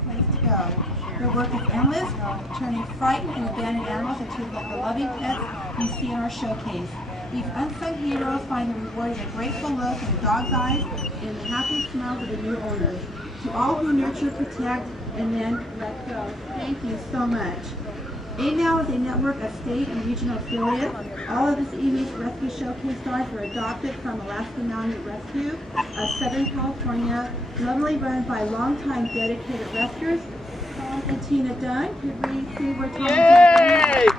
place to go. Their work is endless, turning frightened and abandoned animals into the loving pets you see in our showcase. These unsung heroes find the reward in a grateful look in the dog's eyes and the happy smiles of the new owners. To all who nurture, protect, and then let go, thank you so much. AMAL is a network of state and regional affiliates. All of this evening's rescue showcase dogs were adopted from Alaskan Malamute Rescue of Southern California, lovingly run by longtime dedicated rescuers, Tom and Tina Dunn. Could we see where Tom and Tina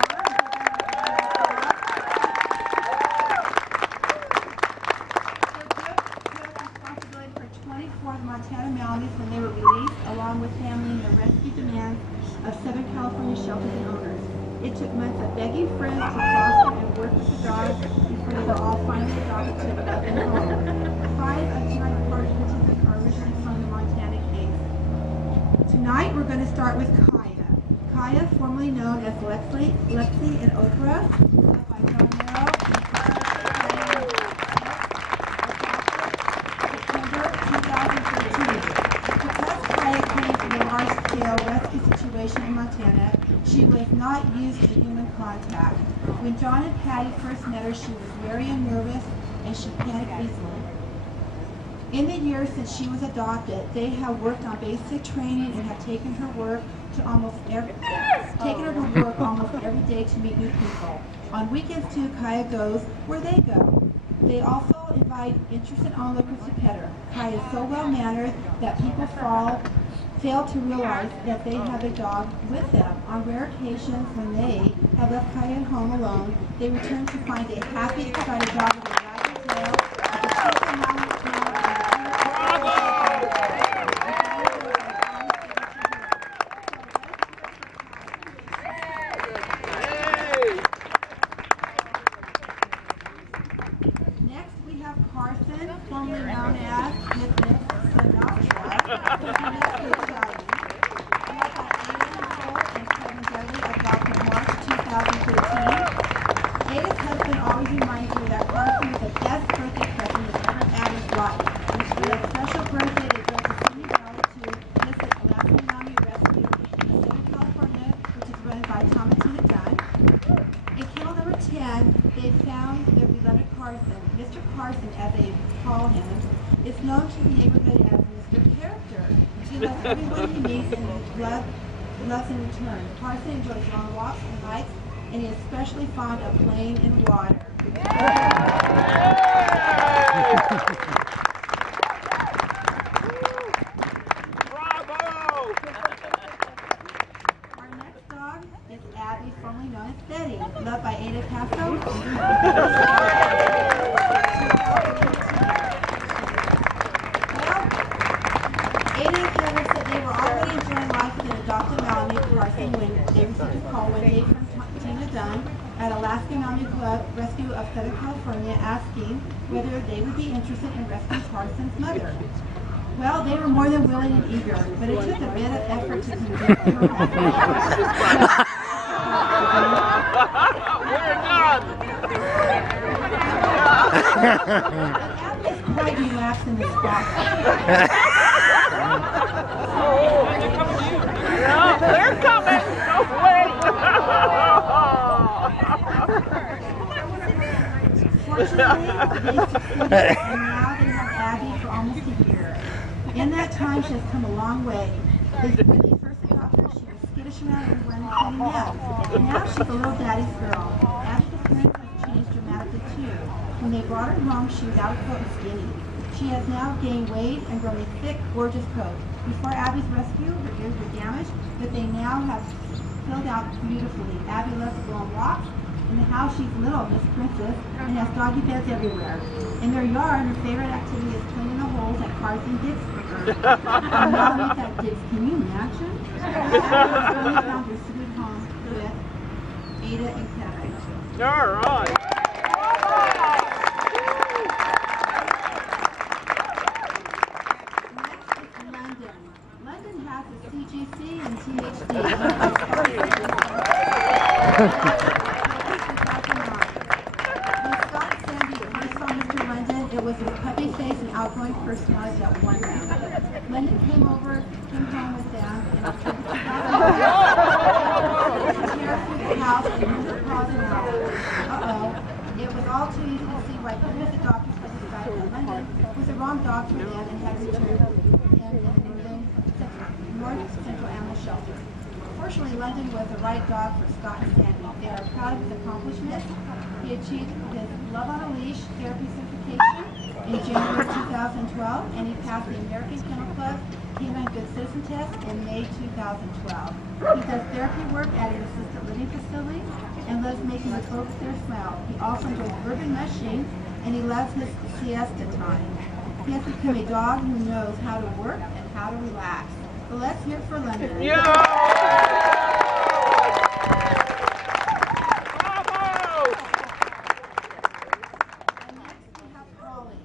Montana Malamutes when they were released, along with handling the rescue demands of Southern California shelters and owners. It took months of begging friends to foster and work with the dogs before they were all finally adopted to a loving home. 5 of tonight's participants are originally from the Montana case. Tonight we're going to start with Kaya. Kaya, formerly known as Lexi and Oprah, by John Merrill. Rescue situation in Montana, she was not used to human contact. When John and Patty first met her, she was wary and nervous, and she panicked easily. In the years since she was adopted, they have worked on basic training and have taken her to work almost every day to meet new people. On weekends too, Kaya goes where they go. They also invite interested onlookers to pet her. Kaya is so well mannered that people fail to realize that they have a dog with them. On rare occasions when they have left Kaya at home alone, they return to find a happy, excited dog with a wagging tail, with a cute and mounted smile, Next we have Carson, formerly known as Ada's husband always reminds me that Carson was the best birthday present that's ever had in his life. For that special birthday, they built a senior valley to visit Alaskan Malamute Rescue in Southern California, which is run by Tom and Tina Dunn. In kennel number 10, they found their beloved Carson. Mr. Carson, as they call him, is known to the neighborhood as Mr. Character. He loves everyone he meets and loves in return. Carson enjoys long walks and hikes, and he is especially fond of playing in water. Bravo! Our next dog is Abby, formerly known as Betty, loved by Ada Paso. Ada and Kevin said they were already enjoying life with an adopted Malamute Carson when they received a call one day from Tina Dunn at Alaskan Malamute Rescue of Southern California asking whether they would be interested in rescuing Carson's mother. Well, they were more than willing and eager, but it took a bit of effort to convince them. We're done! Abby is quite relaxed in the spot. Yeah, they're coming! Don't wait! Fortunately, they succeeded, and now they have Abby for almost a year. In that time, she has come a long way. When they first adopted her, she was skittish around everywhere and cleaning naps. Now she's a little daddy's girl. Abby's appearance has changed dramatically too. When they brought her home, she was out of coat and skinny. She has now gained weight and grown a thick, gorgeous coat. Before Abby's rescue, her ears were damaged, but they now have filled out beautifully. Abby loves to go on walks. In the house, she's little Miss Princess and has doggy beds everywhere. In their yard, her favorite activity is cleaning the holes that Carson digs for her. Malamute that digs. Can you imagine? Abby has finally found her sweet home with Ada and Kevin. All right. London has a CGC and THD. When Scott Sandy first saw Mr. London, it was his puppy face and outgoing personality that won him. London came home with them, and London was the right dog for Scott and Sandy. They are proud of his accomplishments. He achieved his Love on a Leash therapy certification in January 2012, and he passed the American Kennel Club Canine Good Citizen Test in May 2012. He does therapy work at an assisted living facility and loves making the folks there smile. He also enjoys bourbon mushing, and he loves his siesta time. He has become a dog who knows how to work and how to relax. So let's hear it for London. Yeah! Bravo! And next we have Polly,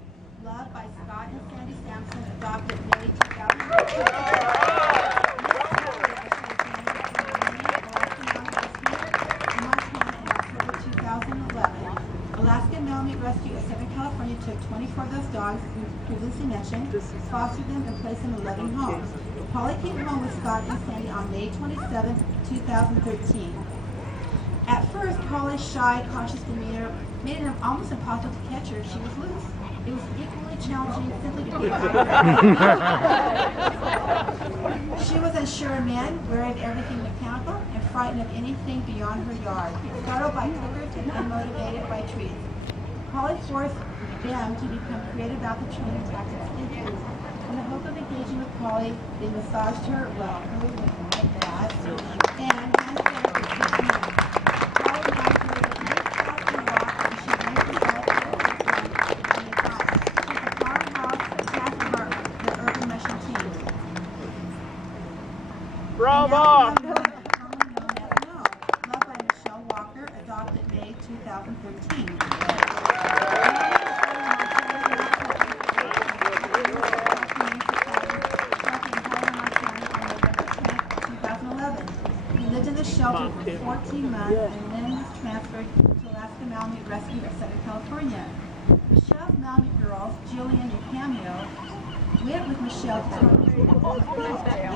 loved by Scott and Sandy Sampson, adopted May 2013. Alaskan Malamute Rescue of Southern California took 24 of those dogs, as we previously mentioned, fostered them, and placed them in loving homes. Polly came home with Scott and Sandy on May 27, 2013. At first, Polly's shy, cautious demeanor made it almost impossible to catch her if she was loose. It was equally challenging simply to keep her. She was unsure of men, wary of everything mechanical, and frightened of anything beyond her yard, startled by clickers and unmotivated by treats. Polly forced them to become creative about the training tactics they used. In the hope of engaging with Polly, they massaged her, well, really like that, and hand-fed her for 6 months. Polly liked her with a nice healthy walk, and she went to bed at the time. She's a powerhouse, half of the urban mushing team. Bravo! Loved by Michelle Walker, adopted May 2013. He lived in the shelter for 14 months and then was transferred to Alaskan Malamute Rescue of Southern California. Michelle's Malamute girls, Jillian and Cameo, went with Michelle to Tony's It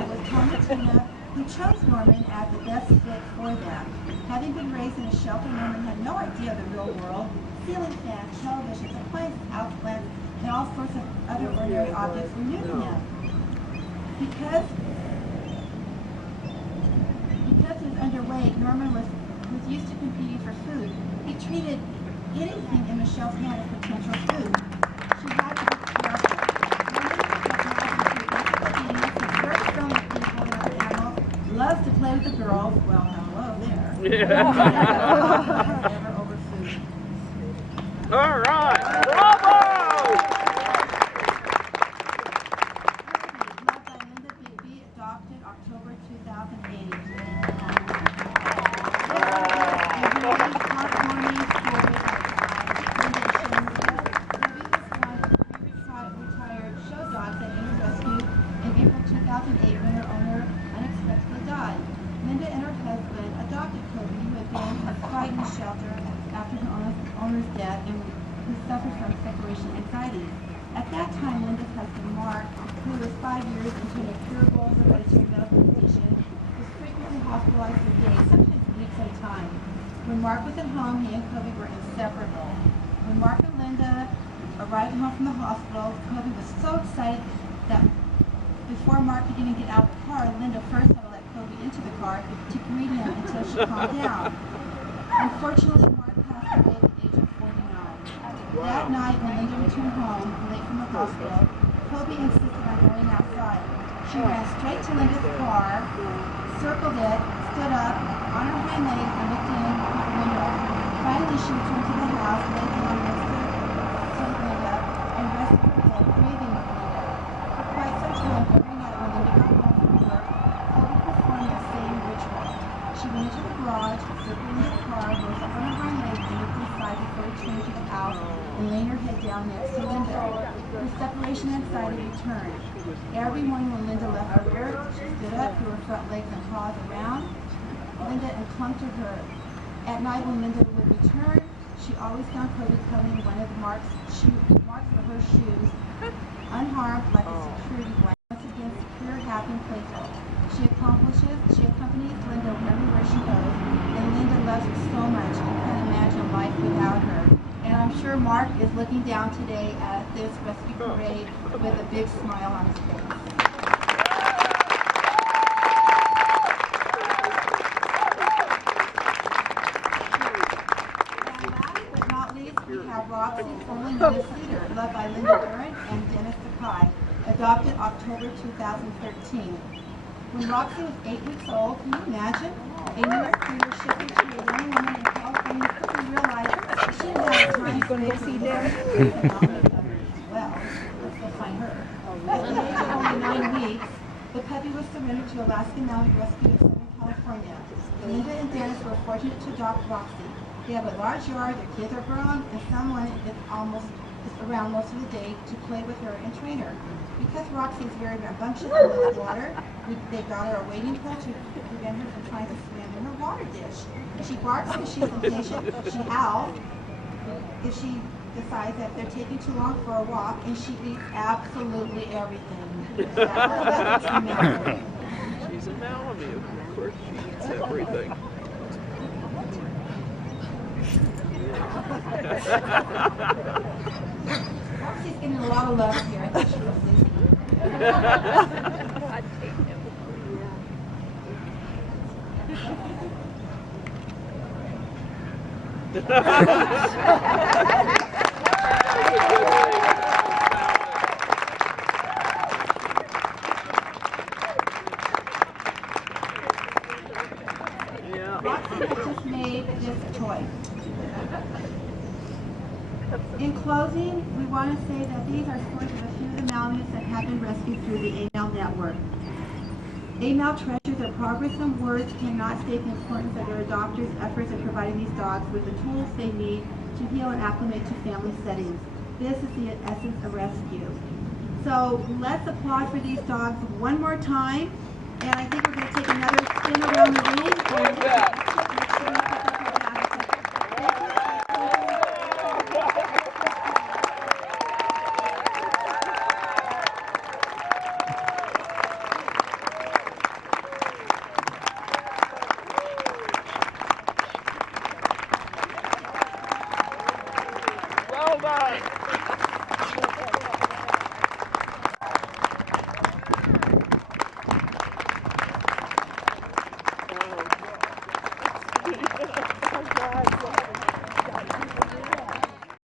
was Tony Tina who chose Norman as the best fit for them. Having been raised in a shelter, Norman had no idea of the real world. Ceiling fans, televisions, appliances, houseplants, and all sorts of other ordinary objects were new to him. Because he was underweight, Norman was used to competing for food. He treated anything in Michelle's hand as potential food. She had to be careful. Loves to play with the girls. Well, hello there. Never over food. All right. Bravo! Loved by Linda Bigby, adopted October 2008. Retired show dogs that Linda rescued in April 2008 when her owner unexpectedly died. Linda and her husband adopted Kobe, who had been confined in the shelter after her owner's death and who suffered from separation anxiety. At that time, Linda's husband, Mark, who was 5 years into an incurable hereditary medical condition, was frequently hospitalized for days, sometimes weeks at a time. When Mark was at home, he and Kobe were inseparable. When Mark and Linda arrived home from the hospital, Kobe was so excited that before Mark could even get out of the car, Linda first had to let Kobe into the car to greet him until she calmed down. Unfortunately, Mark passed away at the age of 49. That night, when Linda returned home, late from the hospital, Kobe insisted on going outside. She ran straight to Linda's car, circled it, stood up on her hind legs, and looked in the window. Finally, she returned to the house, laid down next to Linda, and rested her head, breathing with Linda. For quite some time, every night when Linda got home from work, Kobe performed the same ritual. She went into the garage, circled into the car, rose up on her hind legs, and looked inside before returning to the house and laying her head down next to Linda. Her separation anxiety returned. Every morning when Linda left for work, she stood up, threw her front legs and paws around Linda and clung to her. At night when Linda would return, she always found Kobe cuddling one of the marks of her shoes, unharmed like a security blanket. Once again, secure, happy, and playful. She accompanies Linda everywhere she goes, and Linda loves her so much and can't imagine life without her. And I'm sure Mark is looking down today at this rescue parade with a big smile on his face. Roxy, formerly known as Cedar, led by Linda Aaron and Dennis Sakai, adopted October 2013. When Roxy was 8 weeks old, can you imagine? A New York breeder shipped her to a young woman in California who quickly realized that she didn't have time to go see them. Well, let's go find her. At the age of only 9 weeks, the puppy was surrendered to Alaskan Malamute Rescue in Southern California. Linda and Dennis were fortunate to adopt Roxy. They have a large yard, their kids are grown, and someone is around most of the day to play with her and train her. Because Roxy is very rambunctious and loves water, they got her a wading pole to prevent her from trying to swim in her water dish. She barks if she's impatient, she howls if she decides that they're taking too long for a walk, and she eats absolutely everything. That's amazing. She's a Malamute. Of course she eats everything. Roxy's getting a lot of love here. I think she was sleeping. Roxy has just made this choice. In closing, we want to say that these are stories of a few of the Malamutes that have been rescued through the AMAL network. AMAL treasures their progress, and words cannot state the importance of their adopters' efforts in providing these dogs with the tools they need to heal and acclimate to family settings. This is the essence of rescue. So let's applaud for these dogs one more time. And I think we're going to take another spin around the room.